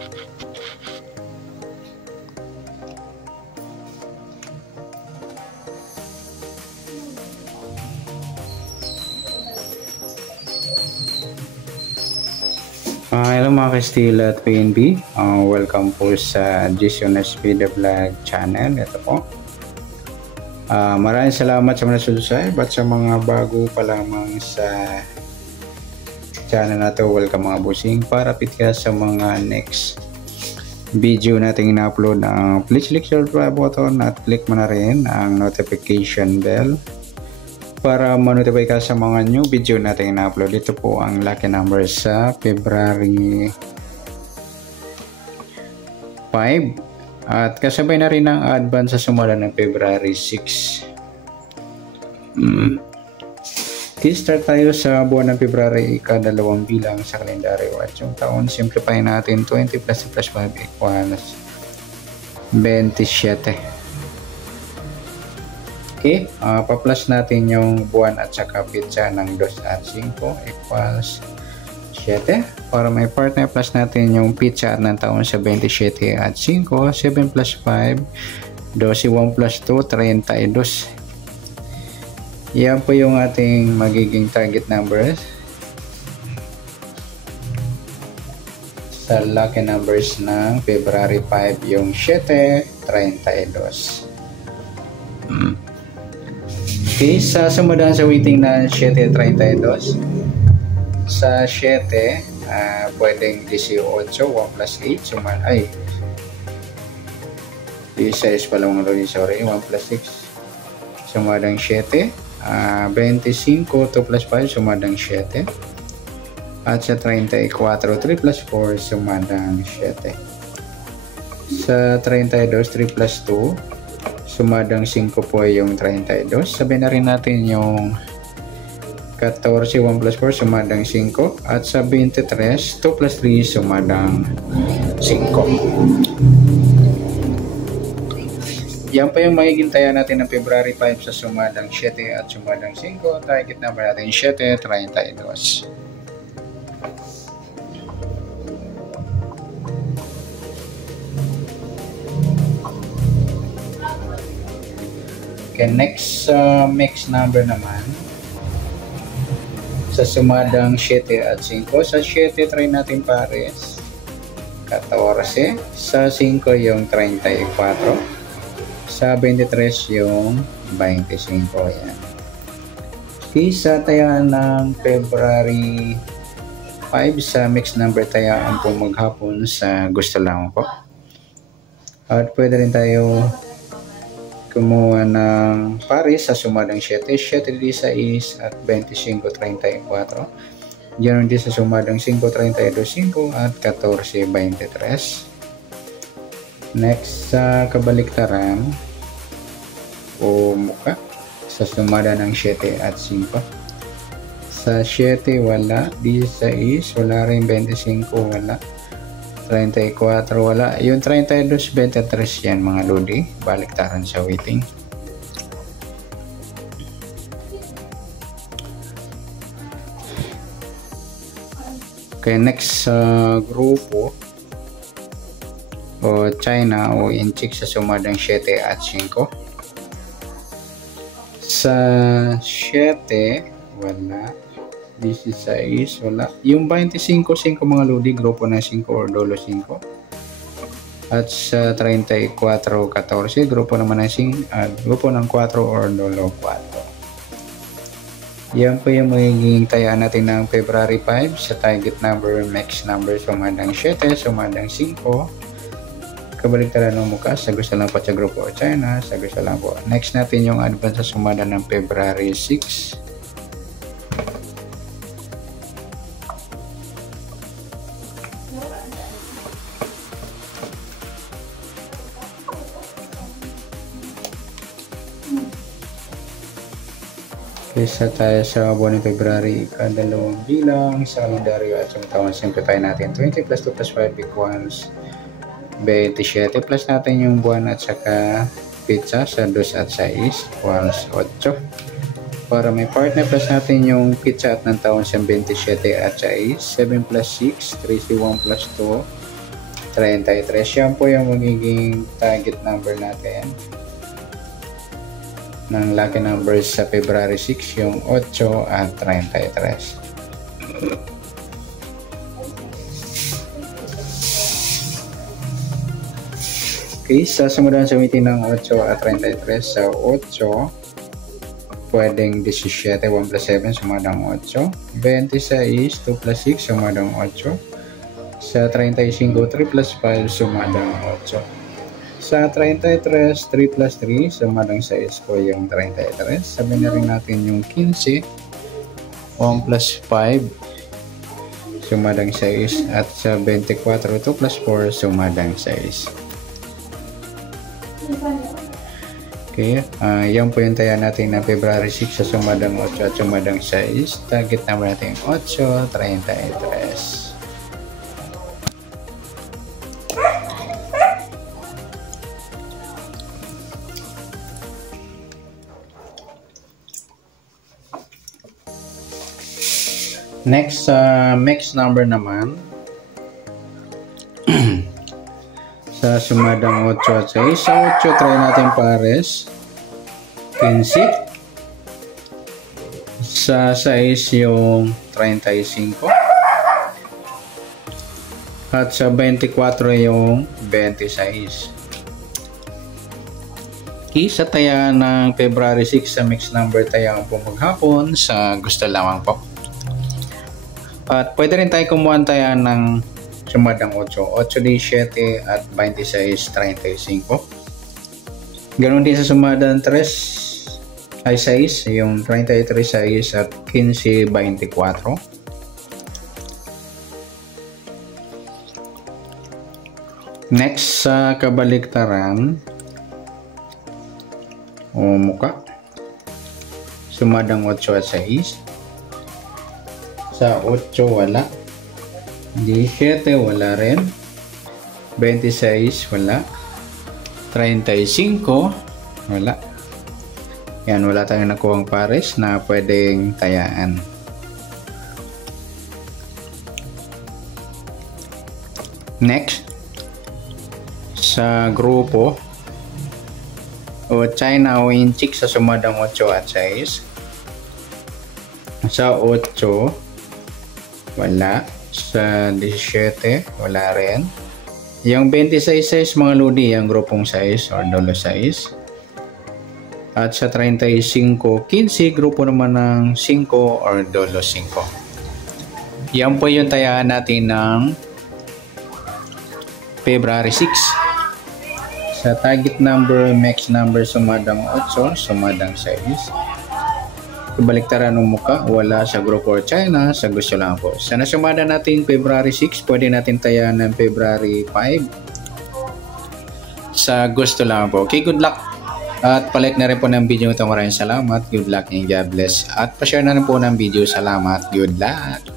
Hello mga ka-Steel at PNB, welcome po sa Jason Speed Vlog channel. Ito po, maraming salamat sa mga subscribe at sa mga bago pa lamang sa channel na to. Welcome mga busing. Para pitka sa mga next video nating ina-upload, please click the subscribe button at click mo na rin ang notification bell para ma-notify ka sa mga new video natin na-upload. Ito po ang lucky number sa February 5 at kasabay na rin ang advance sa sumala ng February 6. Start tayo sa buwan ng February, ikadalawang bilang sa kalendaryo at yung taon simplify natin. 20 plus 5 equals 27. Okay, pa-plus natin yung buwan at saka pitsa ng 2 at 5 equals 7. Para may partner, plus natin yung pitsa ng taon sa 27 at 5. 7 plus 5, 12, 1 plus 2, 32. Yan po yung ating magiging target numbers sa lucky numbers ng February 5, yung 7, 32. Okay, sa sumunod sa waiting na 7.32, sa 7, pwedeng 18, 1 plus 8, suman, ay, 16 pala mga lodi, sorry, 1 plus 6, sumadang 7, 25, 2 plus 5, sumadang 7, at sa 34, 3 plus 4, sumadang 7, sa 32, 3 plus 2, sumadang 5 po yung 32. Sabihin na rin natin yung 14, 1 plus 4, sumadang 5. At sa 23, 2 plus 3, sumadang 5. Yan pa yung magiging taya natin ng February 5 sa sumadang 7 at sumadang 5. Target number natin 7, 32. Okay, next mix number naman sa sumadang 7 at 5. Sa 7 try natin pares 14, sa 5 yung 34, sa 23 yung 25. Yan. Okay, sa tayaan ng February 5 sa mix number tayaan po maghapon sa gusto lang po. At pwede rin tayo kumuha ng pares sa sumadang 7, 7.16 at 25.34. Ganoon din sa sumadang 5.32.5 at 14.23. Next sa kabaliktaran o muka sa sumada ng 7 at 5. Sa 7 wala, 16 wala rin, 25 wala, 34 wala, yung 32, 23 yan mga lodi, baliktaran sa waiting. Okay, next grupo o China o Inchik sa sumadang 7 at 5. Sa 7 wala, 16 wala, yung 25 mga lodi, grupo ng 5 or dolo 5. At sa 34 14, grupo naman ng grupo ng 4 or dolo 4. Yan po yung magiging tayaan natin ng February 5 sa target number, max number, sumadang 7, sumadang 5. Kabaliktaran ng mukha, sa gusto lang po sa grupo o China, sa gusto lang po. Next natin yung advance sa sumada ng February 6. Isa tayo sa buwan ng February, ikadalawang bilang sa kalendaryo at yung taon simplify natin. 20 plus 2 plus 5 equals 27. Plus natin yung buwan at saka pizza sa 2 at 6 equals 8. Para may partner, plus natin yung pizza at ng taon sa 27 at 6. 7 plus 6, 31 plus 2, 33. Yan po yung magiging target number natin ng lucky numbers sa February 6, yung 8 at 33. Okay, sa sumunod sumitin ng 8 at 33. Sa 8, pwedeng 17, 1 plus 7, sumadang 8. 26, 2 plus 6, sumadang 8. Sa 35, 3 plus 5, sumadang 8. Sa 33, 3 plus 3, sumadang 6 po yung 33. Sabihin na rin natin yung 15, 1 plus 5, sumadang 6. At sa 24, 2 plus 4, sumadang 6. Okay, yan po yung taya natin na February 6 sa sumadang 8 at sumadang 6. Target naman natin 8, 33. Next, mixed number naman. Sa sumadang 8 at 6. Sa 8, try natin pares. 15. Sa 6, yung 35. At sa 24, yung 26. Okay, sa taya ng February 6 sa mixed number tayang po maghapon sa gusto lamang po. At pwede rin tayo kumuha tayo ng sumadang 8, 8, 17 at 26, 35. Ganon din sa sumadang 3 ay 6, yung 33, 6 at 15, 24. Next sa kabaliktaran o muka, sumadang 8 at 6. Sa 8 wala, 17 wala rin, 26 wala, 35 wala. Yan, wala tayong nakuhang pares na pwedeng tayaan. Next, sa grupo o China o Inchik sa sumadang 8 at 6. Sa 8 wala. Sa 17 wala rin. Yung 26 mga lodi, yung grupong 6 or dolo 6. At sa 35, 15, grupo naman ng 5 or dolo 5. Yan po yung tayaan natin ng February 6. Sa target number, max number, sumadang 8, sumadang 6. Kabaliktaran ng muka, wala sa grupo or China, sa gusto lang po. Sa nasumada natin February 6, pwede natin tayaan ng February 5. Sa gusto lang po. Okay, good luck. At palike na rin po ng video ito. Maraming salamat. Good luck and God bless. At pa-share na rin po ng video. Salamat. Good luck.